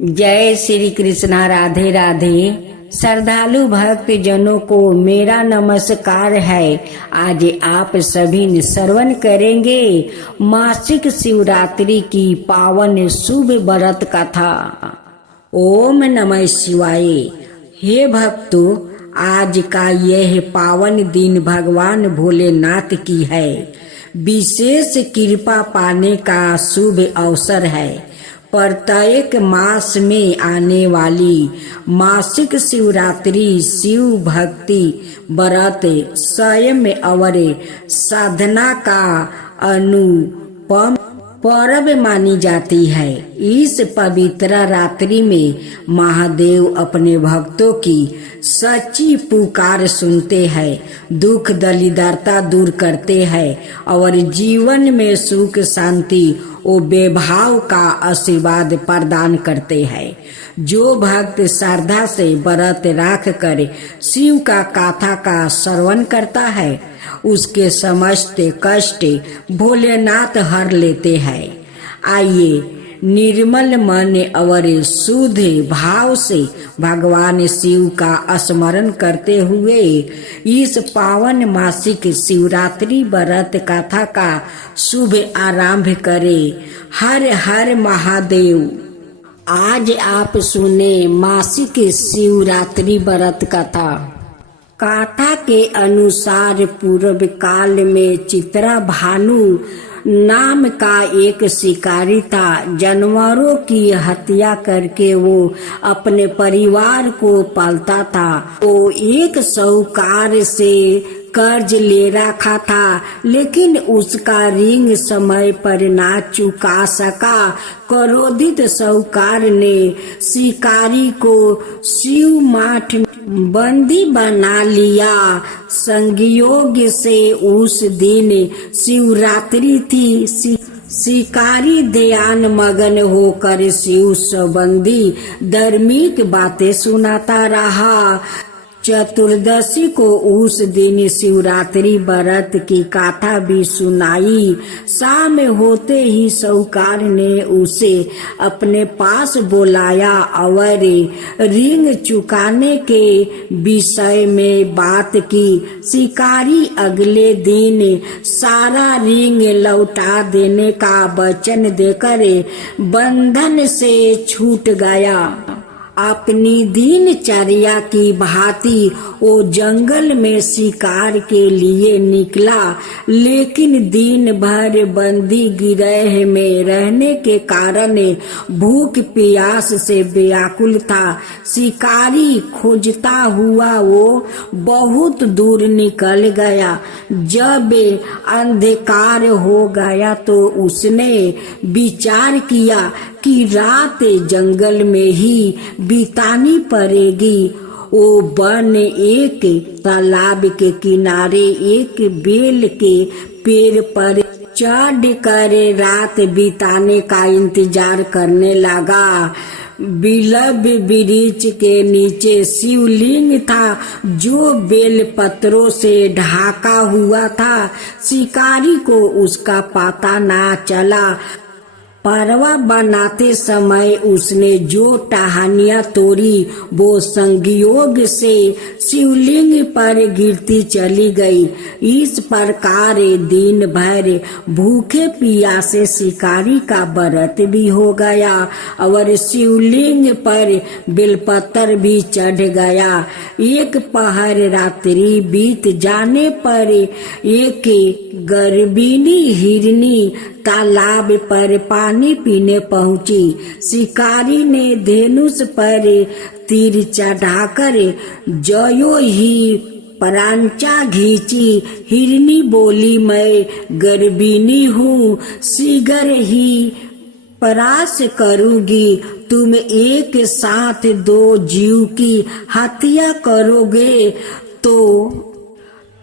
जय श्री कृष्णा। राधे राधे। श्रद्धालु भक्त जनों को मेरा नमस्कार है। आज आप सभी ने श्रवण करेंगे मासिक शिवरात्रि की पावन शुभ व्रत कथा। ओम नमः शिवाय। हे भक्तों, आज का यह पावन दिन भगवान भोलेनाथ की है विशेष कृपा पाने का शुभ अवसर है। प्रत्येक मास में आने वाली मासिक शिवरात्रि शिव भक्ति व्रत स्वयं और साधना का अनुपम पर्व मानी जाती है। इस पवित्र रात्रि में महादेव अपने भक्तों की सच्ची पुकार सुनते हैं, दुख दरिद्रता दूर करते हैं और जीवन में सुख शांति और वैभव का आशीर्वाद प्रदान करते हैं। जो भक्त श्रद्धा से व्रत रख कर शिव का कथा का श्रवण करता है, उसके समस्त कष्ट भोलेनाथ हर लेते हैं। आइए निर्मल मन और शुद्ध भाव से भगवान शिव का स्मरण करते हुए इस पावन मासिक शिवरात्रि व्रत कथा का शुभ आरंभ करें। हर हर महादेव। आज आप सुने मासिक शिवरात्रि व्रत कथा। कथा के अनुसार पूर्व काल में चित्रा भानु नाम का एक शिकारी था। जानवरों की हत्या करके वो अपने परिवार को पालता था। वो एक साहूकार से कर्ज ले रखा था, लेकिन उसका ऋण समय पर ना चुका सका। क्रोधित साहूकार ने शिकारी को शिव मठ बंदी बना लिया। संयोग से उस दिन शिवरात्रि थी। शिकारी ध्यान मगन होकर शिव संबंधी धार्मिक बातें सुनाता रहा। चतुर्दशी को उस दिन शिवरात्रि व्रत की कथा भी सुनाई। शाम होते ही साहूकार ने उसे अपने पास बुलाया और ऋण चुकाने के विषय में बात की। शिकारी अगले दिन सारा ऋण लौटा देने का वचन देकर बंधन से छूट गया। अपनी दिनचर्या की भांति वो जंगल में शिकार के लिए निकला, लेकिन दिन भर बंदी गिरह में रहने के कारण भूख प्यास से व्याकुल था। शिकारी खोजता हुआ वो बहुत दूर निकल गया। जब अंधकार हो गया तो उसने विचार किया कि रात जंगल में ही बितानी पड़ेगी। वो वन एक तालाब के किनारे एक बेल के पेड़ पर चढ़ कर रात बिताने का इंतजार करने लगा। बिलब वृक्ष के नीचे शिवलिंग था, जो बेल पत्रों से ढका हुआ था। शिकारी को उसका पता ना चला। परवा बनाते समय उसने जो टहनियां तोड़ी वो संयोग से शिवलिंग पर गिरती चली गई। इस प्रकार दिन भर भूखे प्यासे शिकारी का व्रत भी हो गया और शिवलिंग पर बेलपत्र भी चढ़ गया। एक पहर रात्रि बीत जाने पर एक गर्भिणी हिरनी तालाब पर पानी पीने पहुंची। शिकारी ने धनुष पर तीर चढ़ाकर जयो ही परांचा घींची। हिरनी बोली, मैं गर्भिणी हूँ, शीघ्र ही परास करूंगी। तुम एक साथ दो जीव की हत्या करोगे तो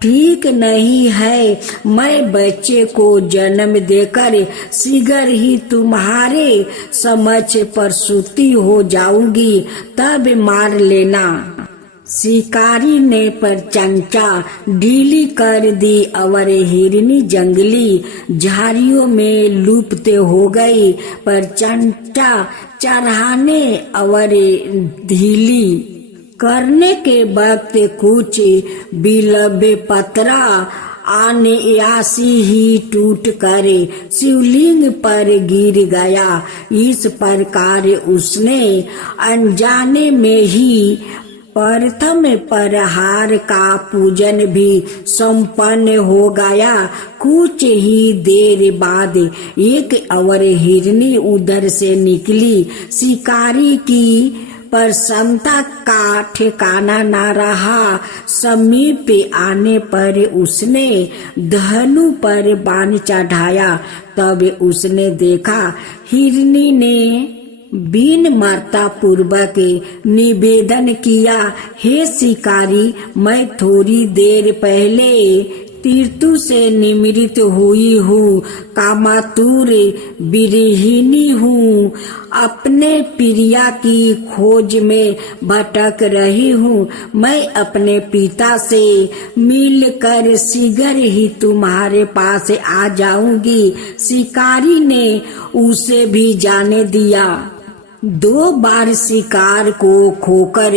ठीक नहीं है। मैं बच्चे को जन्म देकर शीघ्र ही तुम्हारे समक्ष प्रसूति हो जाऊंगी, तब मार लेना। शिकारी ने पर चंचा ढीली कर दी और हिरनी जंगली झाड़ियों में लुप्त हो गई। पर चंचा चढ़ाने और ढीली करने के वक्त कुछ बिलबे पतरा अनायासी ही टूट कर शिवलिंग पर गिर गया। इस प्रकार उसने अनजाने में ही प्रथम प्रहार का पूजन भी संपन्न हो गया। कुछ ही देर बाद एक और हिरनी उधर से निकली। शिकारी की प्रसन्नता का ठिकाना न रहा। समीप आने पर उसने धनु पर बाण चढ़ाया। तब उसने देखा हिरनी ने विनम्रता पूर्वक निवेदन किया, हे शिकारी, मैं थोड़ी देर पहले तीर्थु से निमृत हुई हूँ, कामातुर विरहिणी हूँ, अपने प्रिया की खोज में भटक रही हूँ। मैं अपने पिता से मिलकर शीघ्र ही तुम्हारे पास आ जाऊंगी। शिकारी ने उसे भी जाने दिया। 2 बार शिकार को खोकर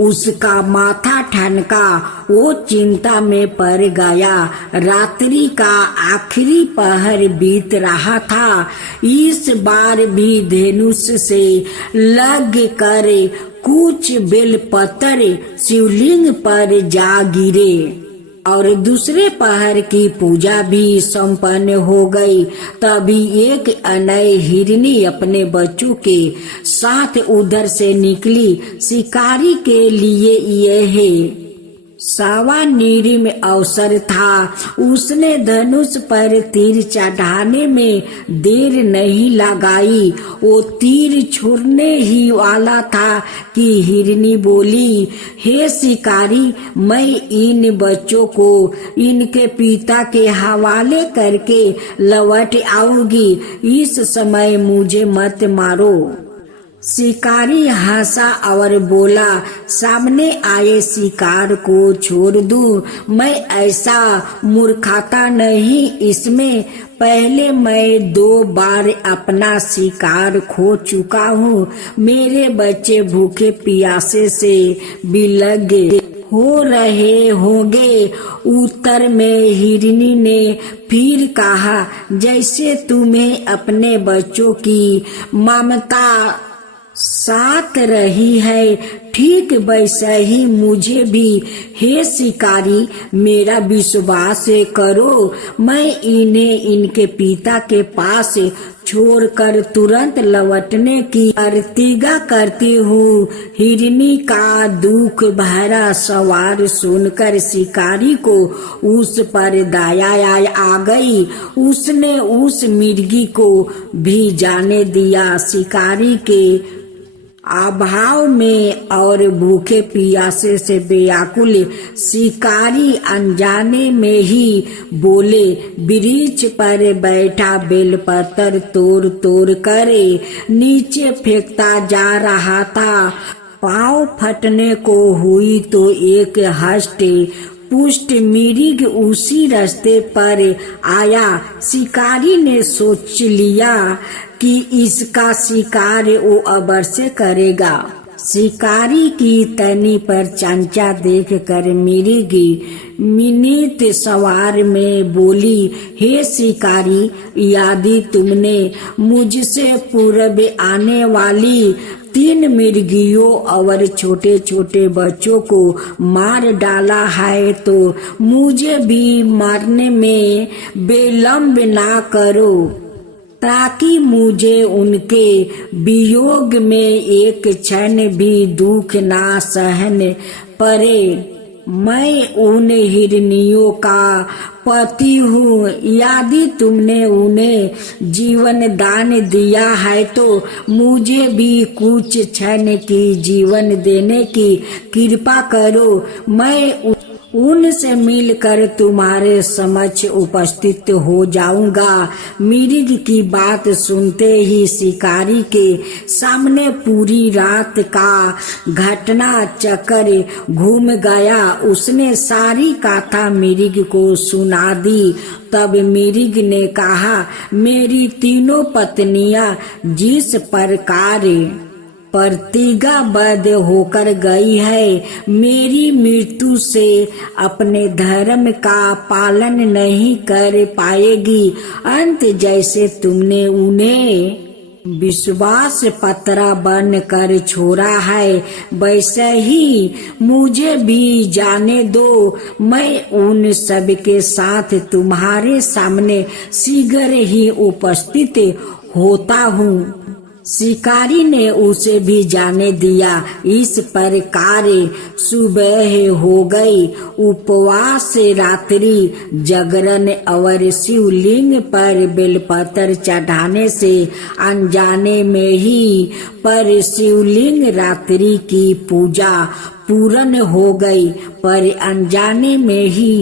उसका माथा ठनका। वो चिंता में पड़ गया। रात्रि का आखिरी पहर बीत रहा था। इस बार भी धनुष से लग कर कुछ बेलपत्र शिवलिंग पर जा गिरे और दूसरे पहर की पूजा भी संपन्न हो गई। तभी एक अनय हिरनी अपने बच्चों के साथ उधर से निकली। शिकारी के लिए यह सावनिर्म अवसर था। उसने धनुष पर तीर चढ़ाने में देर नहीं लगाई। वो तीर छोड़ने ही वाला था कि हिरनी बोली, हे शिकारी, मैं इन बच्चों को इनके पिता के हवाले करके लौट आऊंगी। इस समय मुझे मत मारो। शिकारी हंसा और बोला, सामने आए शिकार को छोड़ दूं? मैं ऐसा मूर्खता नहीं। इसमें पहले मैं 2 बार अपना शिकार खो चुका हूँ। मेरे बच्चे भूखे प्यासे से बिलग हो रहे होंगे। उत्तर में हिरनी ने फिर कहा, जैसे तुम्हें अपने बच्चों की ममता साथ रही है, ठीक वैसा ही मुझे भी। हे शिकारी, मेरा विश्वास करो। मैं इन्हें इनके पिता के पास छोड़कर तुरंत लौटने की प्रतिज्ञा करती हूँ। हिरनी का दुख भरा सवाल सुनकर शिकारी को उस पर दया आ गई। उसने उस मिर्गी को भी जाने दिया। शिकारी के अभाव में और भूखे प्यासे से व्याकुल शिकारी अनजाने में ही बोले, वृक्ष पर बैठा बेलपत्र तोड़ तोड़ कर नीचे फेंकता जा रहा था। पाँव फटने को हुई तो एक हष्ट पुष्ट मिर्ग उसी रास्ते पर आया। शिकारी ने सोच लिया कि इसका शिकार वो अवश्य करेगा। शिकारी की तनी पर चंचा देख कर मिर्गी मिनित सवार में बोली, हे शिकारी, यदि तुमने मुझसे पूर्व आने वाली 3 मिर्गियों और छोटे छोटे बच्चों को मार डाला है तो मुझे भी मारने में विलंब ना करो, ताकि मुझे उनके वियोग में एक क्षण भी दुख ना सहन पड़े। मैं उन हिरनियों का पति हूँ। यदि तुमने उन्हें जीवन दान दिया है तो मुझे भी कुछ क्षण की जीवन देने की कृपा करो। मैं उनसे मिलकर तुम्हारे समक्ष उपस्थित हो जाऊंगा। मिर्ग की बात सुनते ही शिकारी के सामने पूरी रात का घटना चक्र घूम गया। उसने सारी कथा मिर्ग को सुना दी। तब मिर्ग ने कहा, मेरी तीनों पत्नियां जिस प्रकार प्रतिज्ञाबद्ध होकर गई है, मेरी मृत्यु से अपने धर्म का पालन नहीं कर पाएगी। अंत जैसे तुमने उन्हें विश्वास पत्रा बन कर छोड़ा है, वैसे ही मुझे भी जाने दो। मैं उन सब के साथ तुम्हारे सामने शीघ्र ही उपस्थित होता हूँ। शिकारी ने उसे भी जाने दिया। इस प्रकार सुबह हो गई। उपवास, रात्रि जागरण और शिवलिंग पर बेलपत्र चढ़ाने से अनजाने में ही पर शिवलिंग रात्रि की पूजा पूर्ण हो गई। पर अनजाने में ही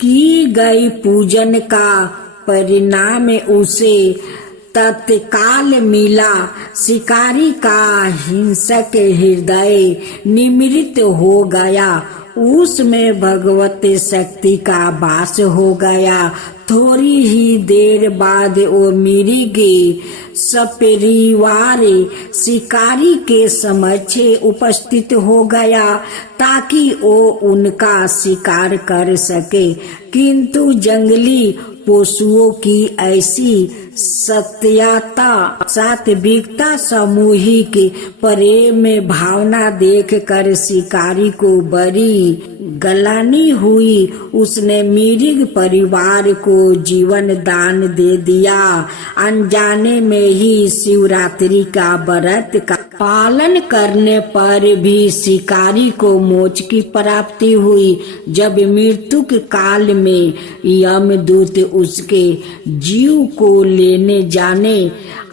की गई पूजन का परिणाम उसे तत्काल मिला। शिकारी का हिंसक हृदय निमृत हो गया। उसमें भगवत शक्ति का वास हो गया। थोड़ी ही देर बाद वो मिर्ग सपरिवार शिकारी के समक्ष उपस्थित हो गया ताकि वो उनका शिकार कर सके। किंतु जंगली पशुओं की ऐसी सात्विकता सामूहिक प्रेम भावना देख कर शिकारी को बड़ी गलानी हुई। उसने मिर्ग परिवार को जीवन दान दे दिया। अनजाने में ही शिवरात्रि का व्रत का पालन करने पर भी शिकारी को मोक्ष की प्राप्ति हुई। जब मृत्यु के काल में यमदूत उसके जीव को लेने जाने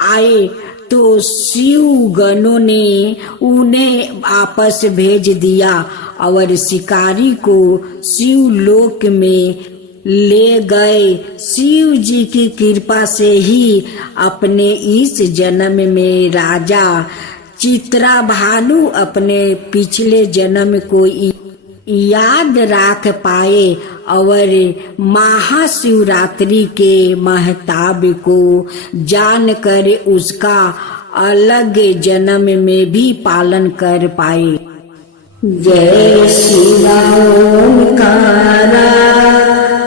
आए तो शिव गणों ने उन्हें वापस भेज दिया और शिकारी को शिवलोक में ले गए। शिव जी की कृपा से ही अपने इस जन्म में राजा चित्रभानु अपने पिछले जन्म को याद रख पाए और महाशिवरात्रि के महताब को जानकर उसका अलग जन्म में भी पालन कर पाए। जय शिवा ओंकारा,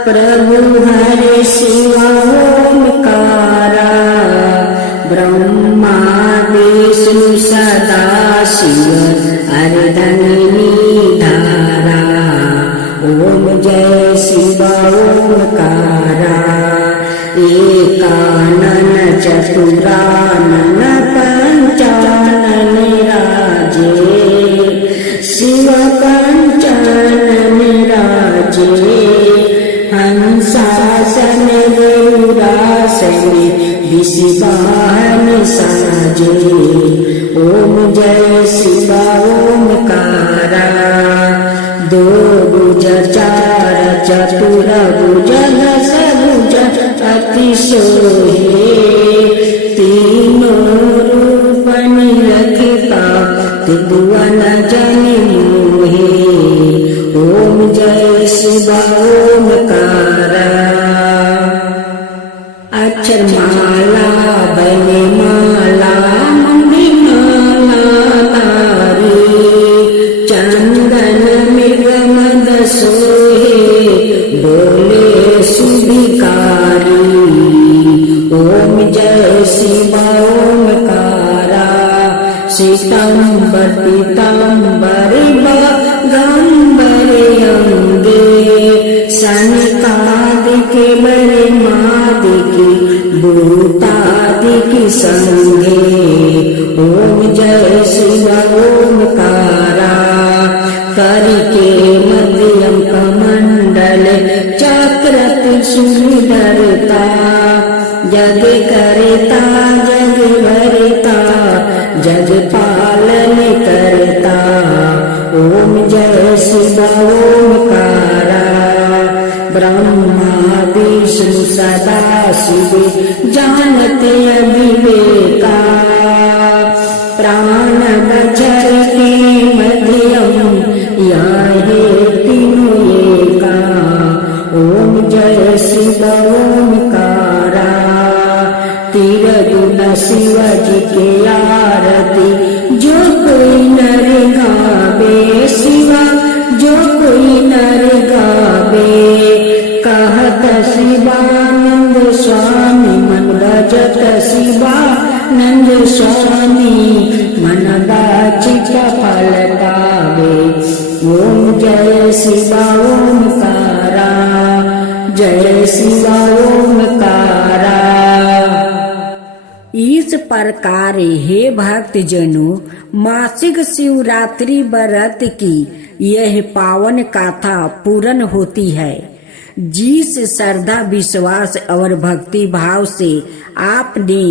प्रभु हरे शिवा ओंकारा, ब्रह्मा विष्णु सदा शिव अर्धंगिनी धारा। ओम जय शिवा ओंकारा, एकानन चतुरानन पंचानन राजे, शिव कंचन राजे, हंसासन गरुड़ासन विषवाहन साजे। ओम जय शिवा ओंकारा, दो भुज चार चतुर भुज दस भुज अति सोहे, तीनों रूप निरखता त्रिभुवन जन मोहे। ओम जय शिवा ओंकारा, अक्षर माला बने माला मंगली माला तारी, चंदन मृग मद सोहे बोले सुभिकारी। ओम जय शिवा ओंकारा, श्वेतांबर पीतांबर बागंबर अंगे, सनकादिक बड़े मादिक भूतादिक संगे। ओम जय शिवा ओंकारा, करके मध्यम कमंडल चक्र त्रिशूलधरता, जग करता जग भरता, जग पालन करता। ओम जय शिवा ओंकारा, विष्णु सदा शिव जानते अविवेका प्राण बचर के मध्यम यहाँ है तीनों एका ओम जय शिव ओमकारा तीर गुना शिव जी के आरती जो कोई नर गावे शिवा जो कोई नर गावे कहत शिवानंद स्वामी मन भजत शिवानंद स्वामी मन बाचित फल पावे ओम जय शिवा ओमकारा जय शिवा ओमकारा। इस प्रकार हे भक्त जनों मासिक शिवरात्रि व्रत की यह पावन गाथा पूर्ण होती है। जिस श्रद्धा विश्वास और भक्ति भाव से आपने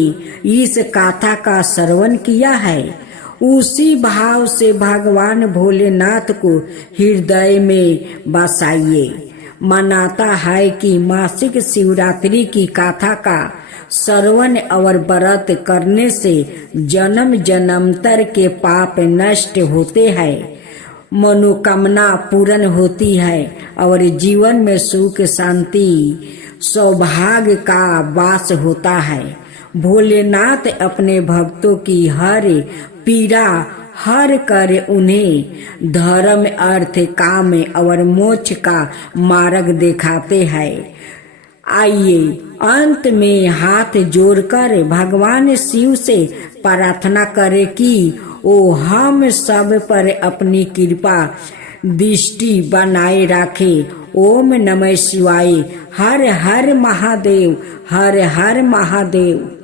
इस गाथा का श्रवण किया है उसी भाव से भगवान भोलेनाथ को हृदय में बसाइए। मानता है कि मासिक शिवरात्रि की गाथा का श्रवण और व्रत करने से जन्म जन्मांतर के पाप नष्ट होते हैं, मनोकामना पूर्ण होती है और जीवन में सुख शांति सौभाग्य का वास होता है। भोलेनाथ अपने भक्तों की हर पीड़ा हर कर उन्हें धर्म अर्थ काम और मोक्ष का मार्ग दिखाते हैं। आइए अंत में हाथ जोड़कर भगवान शिव से प्रार्थना करें कि वो हम सब पर अपनी कृपा दृष्टि बनाए रखे। ओम नमः शिवाय। हर हर महादेव, हर हर महादेव।